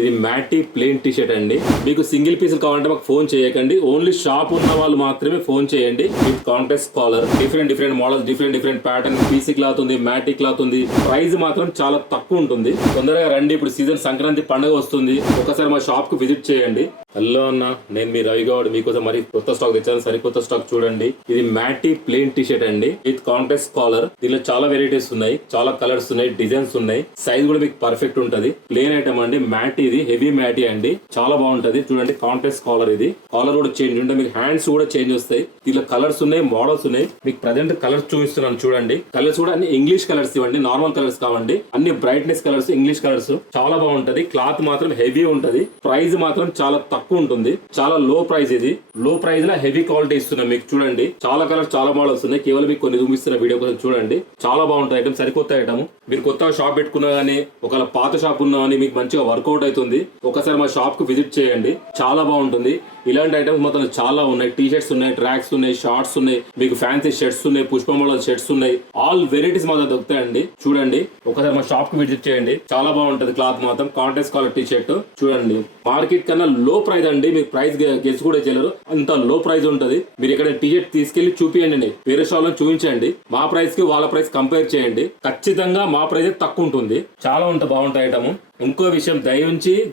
ఇది మ్యాటీ plain T shirt అండి. మీకు సింగిల్ పీస్ కావాలంటే మాకు ఫోన్ చేయకండి, ఓన్లీ షాప్ ఉన్న వాళ్ళు మాత్రమే ఫోన్ చేయండి. With contrast collar, different models, different pattern, PC cloth ఉంది, మ్యాటీ క్లాత్ ఉంది. ప్రైస్ మాత్రం చాలా తక్కువ ఉంటుంది. తొందరగా రండి, ఇప్పుడు సీజన్ సంక్రాంతి పండుగ వస్తుంది. ఒకసారి మా షాప్ కు విజిట్ చేయండి. హలో అన్న, నేను మీ రవి గౌడ్. మీకోసం మరి కొత్త స్టాక్ తెచ్చాను, సరికొత్త స్టాక్ చూడండి. ఇది మ్యాటీ ప్లెయిన్ టీ షర్ట్ అండి విత్ కాంట్రాస్ట్ కాలర్. దీనిలో చాలా వెరైటీస్ ఉన్నాయి, చాలా కలర్స్ ఉన్నాయి, డిజైన్స్ ఉన్నాయి. సైజ్ కూడా మీకు పర్ఫెక్ట్ ఉంటది. ప్లెయిన్ ఐటమ్ అండి, మ్యాటీ ఇది హెవీ మ్యాటీ అండి, చాలా బాగుంటది. చూడండి కాంట్రాస్ట్ కాలర్, ఇది కాలర్ కూడా చేంజ్ ఉంటుంది, మీకు హ్యాండ్స్ కూడా చేంజ్ వస్తాయి. దీనిలో కలర్స్ ఉన్నాయి, మోడల్స్ ఉన్నాయి. మీకు ప్రజెంట్ కలర్స్ చూపిస్తున్నాను చూడండి. కలర్స్ కూడా అన్ని ఇంగ్లీష్ కలర్స్ ఇవ్వండి, నార్మల్ కలర్స్ కావండి. అన్ని బ్రైట్నెస్ కలర్స్, ఇంగ్లీష్ కలర్స్. చాలా బాగుంటది. క్లాత్ మాత్రం హెవీ ఉంటది. ప్రైస్ మాత్రం చాలా తక్కువ ఉంటుంది, చాలా లో ప్రైస్. ఇది లో ప్రైస్ లో హెవీ క్వాలిటీ ఇస్తున్నాం మీకు. చూడండి చాలా కలర్స్, చాలా మోడల్స్ ఉన్నాయి. కేవలం మీకు కొన్ని చూపిస్తున్న వీడియో కోసం చూడండి. చాలా బాగుంటుంది ఐటమ్, సరికొత్త ఐటమ్. మీరు కొత్తగా షాప్ పెట్టుకున్నా గానీ, ఒకవేళ పాత షాప్ ఉన్నా కానీ మీకు మంచిగా వర్కౌట్ అవుతుంది. ఒకసారి మా షాప్ కు విజిట్ చేయండి, చాలా బాగుంటుంది. ఇలాంటి ఐటమ్స్ మొత్తం చాలా ఉన్నాయి. టీ షర్ట్స్ ఉన్నాయి, ట్రాక్స్ ఉన్నాయి, షార్ట్స్ ఉన్నాయి, మీకు ఫ్యాన్సీ షర్ట్స్ ఉన్నాయి, పుష్ప మోడల్ షర్ట్స్ ఉన్నాయి. ఆల్ వెరైటీస్ మాత్రం దొరుకుతాయండి. చూడండి ఒకసారి మా షాప్ కు విజిట్ చేయండి, చాలా బాగుంటది. క్లాత్ మాత్రం కాంట్రాస్ట్ కాలర్ టీ షర్ట్. చూడండి మార్కెట్ కన్నా లో ప్రైస్ అండి, మీరు ప్రైస్ గెస్ కూడా చేయలేరు, అంత లో ప్రైస్ ఉంటది. మీరు ఇక్కడ టీ షర్ట్ తీసుకెళ్లి చూపియండి, వేరే షాప్ లో చూపించండి. మా ప్రైస్ కి వాళ్ళ ప్రైస్ కంపేర్ చేయండి, ఖచ్చితంగా మా ప్రైస్ తక్కువ ఉంటుంది. చాలా బాగుంటాయి ఐటమ్. ఇంకో విషయం,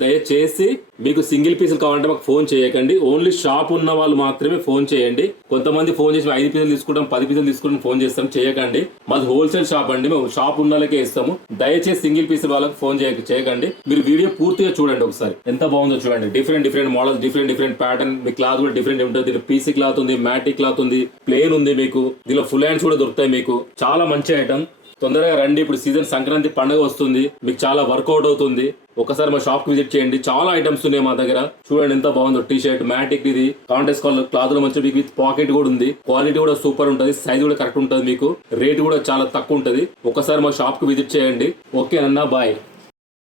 దయచేసి మీకు సింగిల్ పీసులు కావాలంటే మాకు ఫోన్ చేయకండి, ఓన్లీ షాప్ ఉన్న వాళ్ళు మాత్రమే ఫోన్ చేయండి. కొంతమంది ఫోన్ చేసి 5 పీసులు తీసుకుంటాం, 10 పీసులు తీసుకుంటాం ఫోన్ చేస్తాం, చేయకండి. మాది హోల్సేల్ షాప్ అండి, మేము షాప్ ఉన్న వాళ్ళకే ఇస్తాము. దయచేసి సింగిల్ పీస్ వాళ్ళకి ఫోన్ చేయకండి. మీరు వీడియో పూర్తిగా చూడండి ఒకసారి, ఎంత బాగుందో చూడండి. Different models, different pattern. మీ క్లాత్ కూడా డిఫరెంట్ ఉంటుంది. దీనిలో పీసీ క్లాత్ ఉంది, మ్యాటీ క్లాత్ ఉంది, ప్లెయిన్ ఉంది. మీకు దీనిలో ఫుల్ హ్యాండ్స్ కూడా దొరుకుతాయి. మీకు చాలా మంచి ఐటమ్. తొందరగా రండి, ఇప్పుడు సీజన్ సంక్రాంతి పండుగ వస్తుంది, మీకు చాలా వర్కౌట్ అవుతుంది. ఒకసారి మా షాప్ కి విజిట్ చేయండి, చాలా ఐటమ్స్ ఉన్నాయి మా దగ్గర. చూడండి ఎంత బాగుందో టీ షర్ట్, మ్యాటిక్ ఇది కాంట్రాస్ట్ కలర్ క్లాత్ లో మంచి విత్ పాకెట్ కూడా ఉంది. క్వాలిటీ కూడా సూపర్ ఉంటుంది, సైజ్ కూడా కరెక్ట్ ఉంటుంది. మీకు రేట్ కూడా చాలా తక్కువ ఉంటుంది. ఒకసారి మా షాప్ కి విజిట్ చేయండి. ఓకే అన్న, బాయ్.